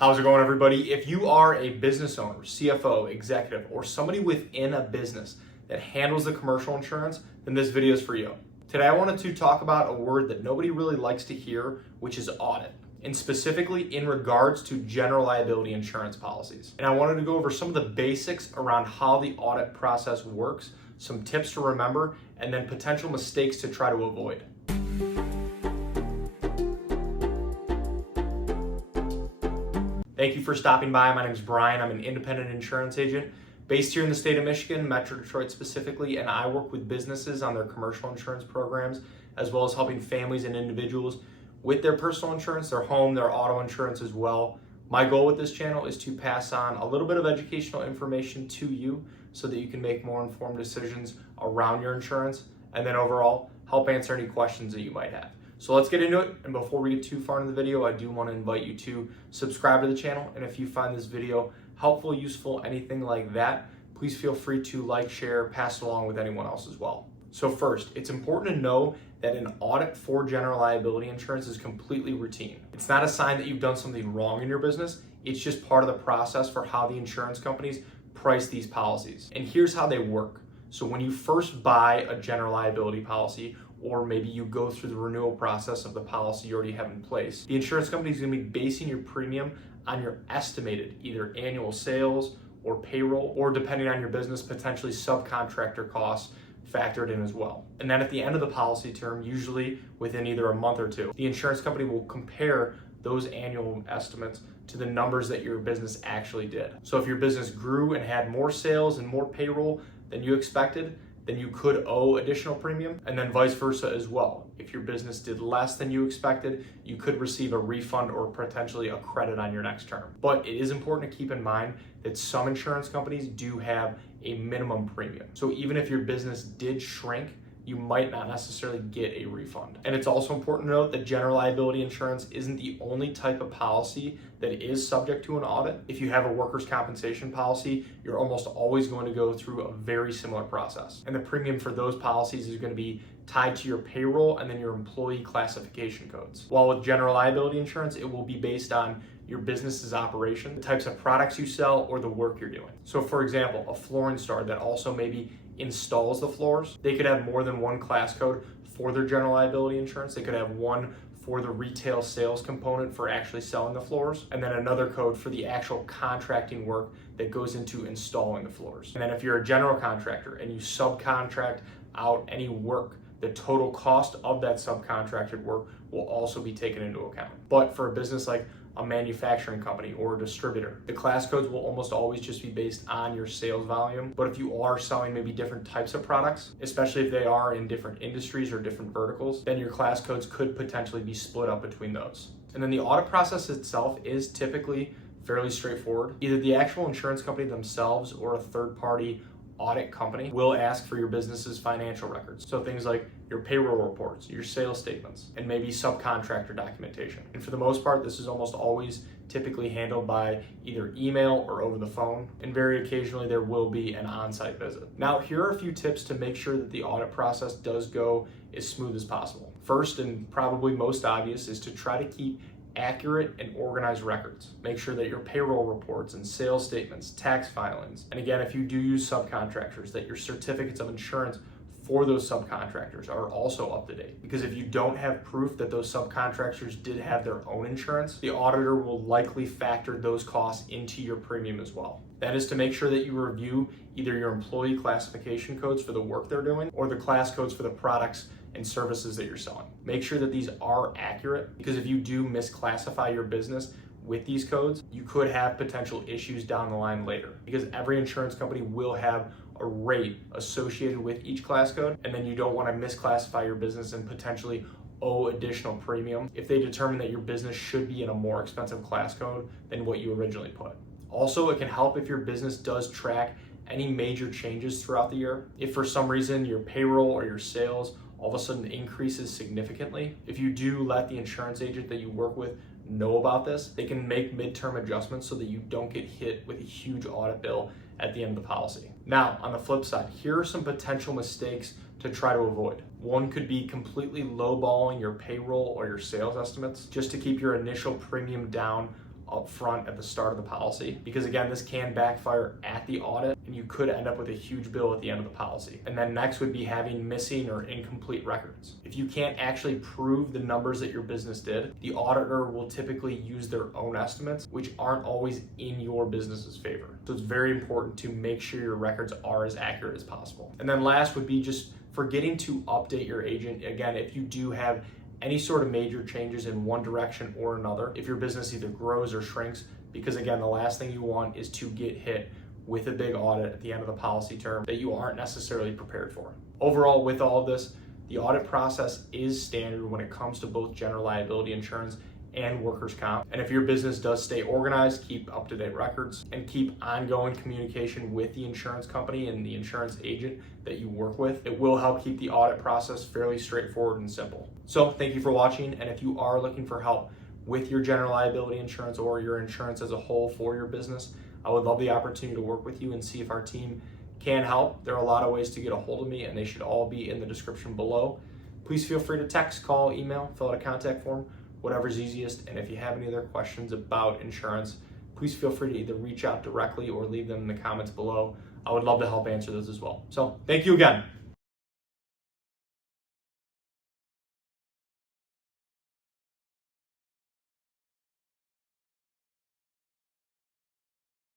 How's it going, everybody? If you are a business owner, CFO, executive, or somebody within a business that handles the commercial insurance, then this video is for you. Today, I wanted to talk about a word that nobody really likes to hear, which is audit, and specifically in regards to general liability insurance policies. And I wanted to go over some of the basics around how the audit process works, some tips to remember, and then potential mistakes to try to avoid. Thank you for stopping by. My name is Brian. I'm an independent insurance agent based here in the state of Michigan, Metro Detroit specifically, and I work with businesses on their commercial insurance programs, as well as helping families and individuals with their personal insurance, their home, their auto insurance as well. My goal with this channel is to pass on a little bit of educational information to you so that you can make more informed decisions around your insurance, and then overall help answer any questions that you might have. So let's get into it, and before we get too far into the video, I do want to invite you to subscribe to the channel, and if you find this video helpful, useful, anything like that, please feel free to like, share, pass it along with anyone else as well. So first, it's important to know that an audit for general liability insurance is completely routine. It's not a sign that you've done something wrong in your business, it's just part of the process for how the insurance companies price these policies. And here's how they work. So when you first buy a general liability policy, or maybe you go through the renewal process of the policy you already have in place, the insurance company is going to be basing your premium on your estimated either annual sales or payroll, or depending on your business, potentially subcontractor costs factored in as well. And then at the end of the policy term, usually within either a month or two, the insurance company will compare those annual estimates to the numbers that your business actually did. So if your business grew and had more sales and more payroll than you expected, then you could owe additional premium, and then vice versa as well. If your business did less than you expected, you could receive a refund or potentially a credit on your next term. But it is important to keep in mind that some insurance companies do have a minimum premium. So even if your business did shrink, you might not necessarily get a refund. And it's also important to note that general liability insurance isn't the only type of policy that is subject to an audit. If you have a workers' compensation policy, you're almost always going to go through a very similar process. And the premium for those policies is going to be tied to your payroll and then your employee classification codes. While with general liability insurance, it will be based on your business's operation, the types of products you sell, or the work you're doing. So for example, a flooring store that also maybe installs the floors, they could have more than one class code for their general liability insurance. They could have one for the retail sales component for actually selling the floors, and then another code for the actual contracting work that goes into installing the floors. And then if you're a general contractor and you subcontract out any work, the total cost of that subcontracted work will also be taken into account. But for a business like a manufacturing company or a distributor, the class codes will almost always just be based on your sales volume. But if you are selling maybe different types of products, especially if they are in different industries or different verticals, then your class codes could potentially be split up between those. And then the audit process itself is typically fairly straightforward. Either the actual insurance company themselves or a third-party audit company will ask for your business's financial records. So things like your payroll reports, your sales statements, and maybe subcontractor documentation. And for the most part, this is almost always typically handled by either email or over the phone, and very occasionally there will be an on-site visit. Now, here are a few tips to make sure that the audit process does go as smooth as possible. First, and probably most obvious, is to try to keep accurate and organized records. Make sure that your payroll reports and sales statements, tax filings, and again, if you do use subcontractors, that your certificates of insurance for those subcontractors are also up to date. Because if you don't have proof that those subcontractors did have their own insurance, the auditor will likely factor those costs into your premium as well. That is to make sure that you review either your employee classification codes for the work they're doing or the class codes for the products and services that you're selling. Make sure that these are accurate, because if you do misclassify your business with these codes, you could have potential issues down the line later, because every insurance company will have a rate associated with each class code, and then you don't want to misclassify your business and potentially owe additional premium if they determine that your business should be in a more expensive class code than what you originally put. Also, it can help if your business does track any major changes throughout the year. If for some reason your payroll or your sales all of a sudden increases significantly, if you do let the insurance agent that you work with know about this, they can make midterm adjustments so that you don't get hit with a huge audit bill at the end of the policy. Now, on the flip side, here are some potential mistakes to try to avoid. One could be completely lowballing your payroll or your sales estimates just to keep your initial premium down up front at the start of the policy, because again, this can backfire at the audit and you could end up with a huge bill at the end of the policy. And then next would be having missing or incomplete records. If you can't actually prove the numbers that your business did, the auditor will typically use their own estimates, which aren't always in your business's favor. So it's very important to make sure your records are as accurate as possible. And then last would be just forgetting to update your agent. Again, if you do have any sort of major changes in one direction or another, if your business either grows or shrinks, because again, the last thing you want is to get hit with a big audit at the end of the policy term that you aren't necessarily prepared for. Overall, with all of this, the audit process is standard when it comes to both general liability insurance and workers' comp. And if your business does stay organized, keep up-to-date records, and keep ongoing communication with the insurance company and the insurance agent that you work with, it will help keep the audit process fairly straightforward and simple. So thank you for watching, and if you are looking for help with your general liability insurance or your insurance as a whole for your business, I would love the opportunity to work with you and see if our team can help. There are a lot of ways to get a hold of me, and they should all be in the description below. Please feel free to text, call, email, fill out a contact form, whatever's easiest. And if you have any other questions about insurance, please feel free to either reach out directly or leave them in the comments below. I would love to help answer those as well. So thank you again.